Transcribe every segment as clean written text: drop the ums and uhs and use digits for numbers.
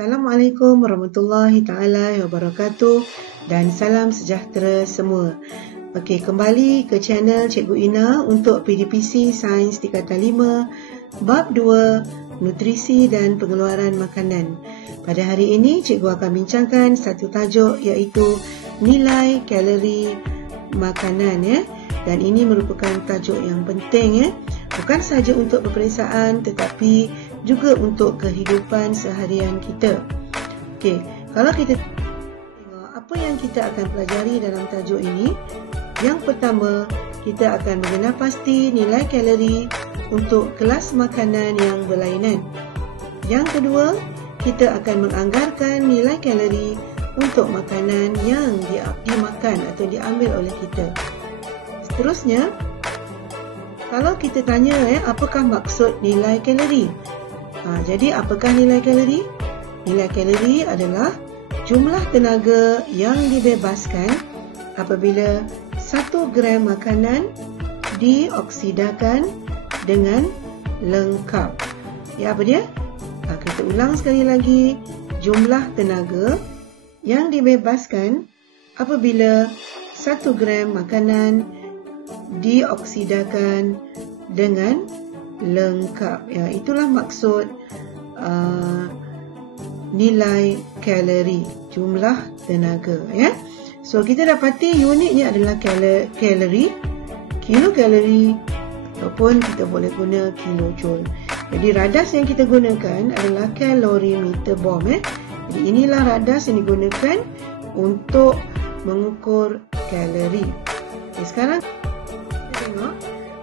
Assalamualaikum warahmatullahi taala wabarakatuh dan salam sejahtera semua. Okey, kembali ke channel Cikgu Ina untuk PDPC Sains Tingkatan 5 Bab 2 Nutrisi dan Pengeluaran Makanan. Pada hari ini cikgu akan bincangkan satu tajuk iaitu nilai kalori makanan ya. Dan ini merupakan tajuk yang penting ya. Bukan sahaja untuk peperiksaan tetapi juga untuk kehidupan seharian kita. Okey, kalau kita tengok apa yang kita akan pelajari dalam tajuk ini, yang pertama, kita akan mengenal pasti nilai kalori untuk kelas makanan yang berlainan. Yang kedua, kita akan menganggarkan nilai kalori untuk makanan yang dimakan atau diambil oleh kita. Seterusnya, kalau kita tanya apakah maksud nilai kalori? Jadi apakah nilai kalori? Nilai kalori adalah jumlah tenaga yang dibebaskan apabila 1 gram makanan dioksidakan dengan lengkap. Ya, apa dia? Kita ulang sekali lagi. Jumlah tenaga yang dibebaskan apabila 1 gram makanan dioksidakan dengan lengkap. Ya, itulah maksud nilai kalori, jumlah tenaga ya. So kita dapati unitnya adalah kalori, kilokalori ataupun kita boleh guna kilojoule. Jadi radas yang kita gunakan adalah kalorimeter bomb ya. Jadi inilah radas yang digunakan untuk mengukur kalori. Okay, sekarang kita tengok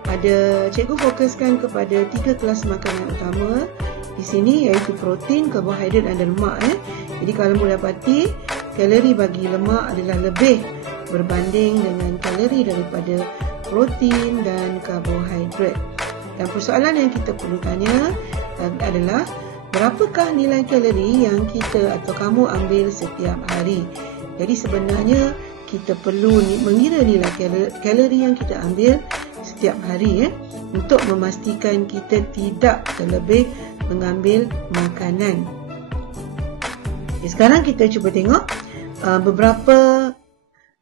ada cikgu fokuskan kepada 3 kelas makanan utama di sini iaitu protein, karbohidrat dan lemak ya. Jadi kalau boleh dapati kalori bagi lemak adalah lebih berbanding dengan kalori daripada protein dan karbohidrat. Dan persoalan yang kita perlu tanya adalah berapakah nilai kalori yang kita atau kamu ambil setiap hari. Jadi sebenarnya kita perlu mengira nilai kalori yang kita ambil setiap hari untuk memastikan kita tidak terlebih mengambil makanan. Okay, sekarang kita cuba tengok beberapa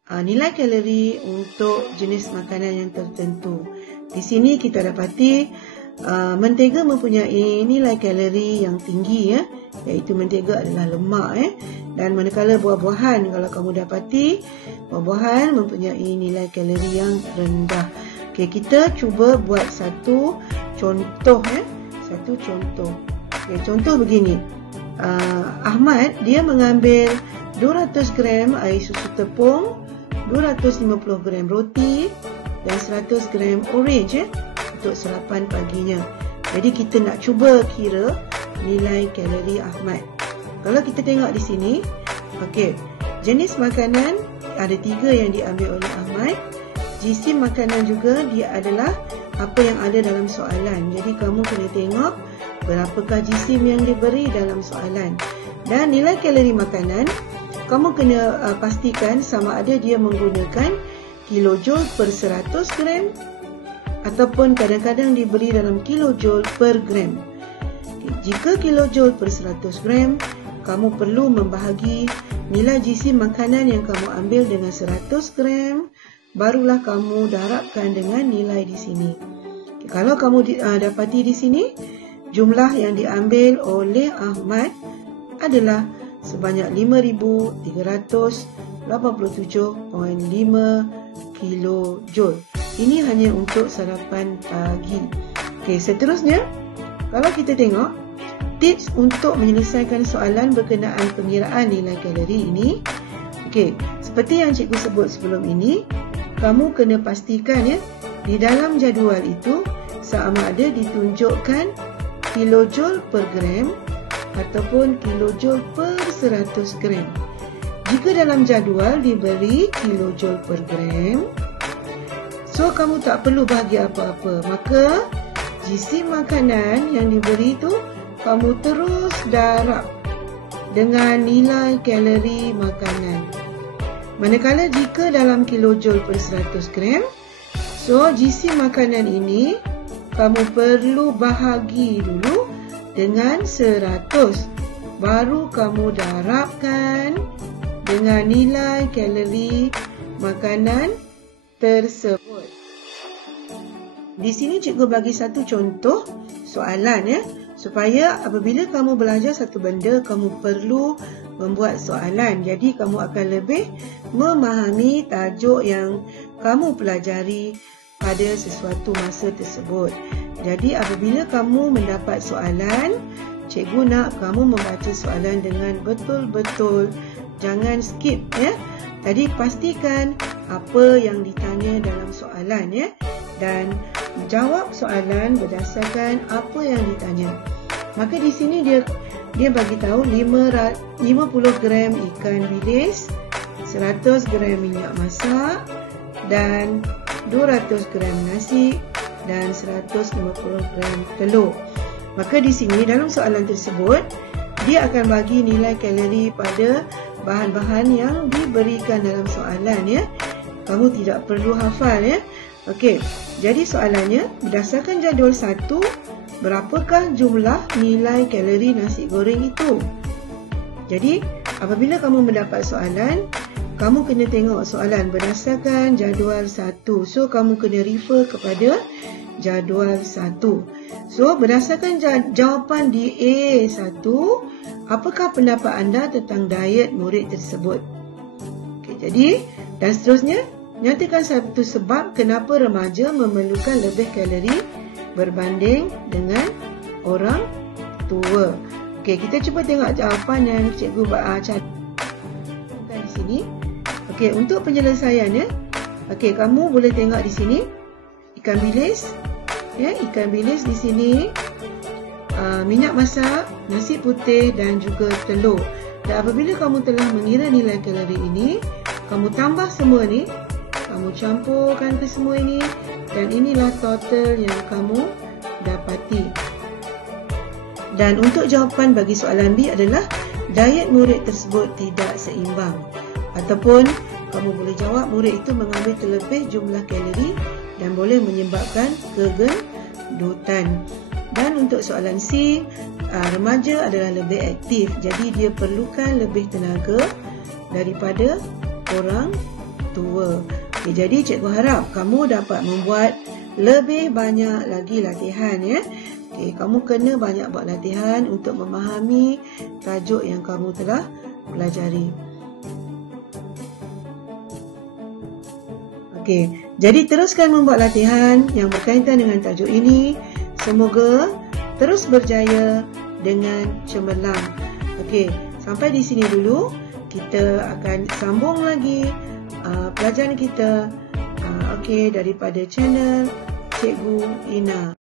nilai kalori untuk jenis makanan yang tertentu. Di sini kita dapati mentega mempunyai nilai kalori yang tinggi ya, iaitu mentega adalah lemak dan manakala buah-buahan, kalau kamu dapati buah-buahan mempunyai nilai kalori yang rendah. Okey, kita cuba buat satu contoh satu contoh. Okey, contoh begini. Ahmad dia mengambil 200 gram air susu tepung, 250 gram roti dan 100 gram orange untuk sarapan paginya. Jadi kita nak cuba kira nilai kalori Ahmad. Kalau kita tengok di sini, okey, jenis makanan ada 3 yang diambil oleh Ahmad. Jisim makanan juga dia adalah apa yang ada dalam soalan. Jadi kamu kena tengok berapakah jisim yang diberi dalam soalan. Dan nilai kalori makanan kamu kena pastikan sama ada dia menggunakan kilojoule per 100 gram ataupun kadang-kadang diberi dalam kilojoule per gram. Jika kilojoule per 100 gram, kamu perlu membahagi nilai jisim makanan yang kamu ambil dengan 100 gram, barulah kamu darabkan dengan nilai di sini. Kalau kamu dapati di sini, jumlah yang diambil oleh Ahmad adalah sebanyak 5,387.5 kilojoule. Ini hanya untuk sarapan pagi. Okey, seterusnya, kalau kita tengok tips untuk menyelesaikan soalan berkenaan pengiraan nilai kalori ini. Okey, seperti yang cikgu sebut sebelum ini, kamu kena pastikan di dalam jadual itu sama ada ditunjukkan kilojoule per gram ataupun kilojoule per 100 gram. Jika dalam jadual diberi kilojoule per gram, so kamu tak perlu bahagi apa-apa. Maka jisim makanan yang diberi itu kamu terus darab dengan nilai kalori makanan. Manakala jika dalam kilojoule per 100 gram, so jisim makanan ini kamu perlu bahagi dulu dengan 100 baru kamu darabkan dengan nilai kalori makanan tersebut. Di sini cikgu bagi satu contoh soalan ya, supaya apabila kamu belajar satu benda, kamu perlu membuat soalan. Jadi kamu akan lebih memahami tajuk yang kamu pelajari pada sesuatu masa tersebut. Jadi apabila kamu mendapat soalan, cikgu nak kamu membaca soalan dengan betul-betul, jangan skip ya. Tadi pastikan apa yang ditanya dalam soalan ya, dan jawab soalan berdasarkan apa yang ditanya. Maka di sini dia bagi tahu 50 gram ikan bilis, 100 gram minyak masak dan 200 gram nasi dan 150 gram telur. Maka di sini dalam soalan tersebut dia akan bagi nilai kalori pada bahan-bahan yang diberikan dalam soalan ya. Kamu tidak perlu hafal ya. Okey, jadi soalannya berdasarkan jadual 1, berapakah jumlah nilai kalori nasi goreng itu? Jadi apabila kamu mendapat soalan, kamu kena tengok soalan berdasarkan jadual 1. So kamu kena refer kepada jadual 1. So berdasarkan jawapan di A1, apakah pendapat anda tentang diet murid tersebut? Okey, jadi dan seterusnya, nyatakan satu sebab kenapa remaja memerlukan lebih kalori berbanding dengan orang tua. Okey, kita cuba tengok jawapan yang cikgu catatkan di sini. Okey, untuk penyelesaiannya, okey, kamu boleh tengok di sini ikan bilis. Ya, ikan bilis di sini, minyak masak, nasi putih dan juga telur. Dan apabila kamu telah mengira nilai kalori ini, kamu tambah semua ni, kamu campurkan ke semua ini, dan inilah total yang kamu dapati. Dan untuk jawapan bagi soalan B adalah diet murid tersebut tidak seimbang. Ataupun kamu boleh jawab murid itu mengambil terlebih jumlah kalori dan boleh menyebabkan kegendutan. Dan untuk soalan C, remaja adalah lebih aktif, jadi dia perlukan lebih tenaga daripada orang tua. Okay, jadi cikgu harap kamu dapat membuat lebih banyak lagi latihan ya. Okay, kamu kena banyak buat latihan untuk memahami tajuk yang kamu telah pelajari. Okey, jadi teruskan membuat latihan yang berkaitan dengan tajuk ini. Semoga terus berjaya dengan cemerlang. Okey, sampai di sini dulu. Kita akan sambung lagi pelajaran kita. Okey, daripada channel Cikgu Ina.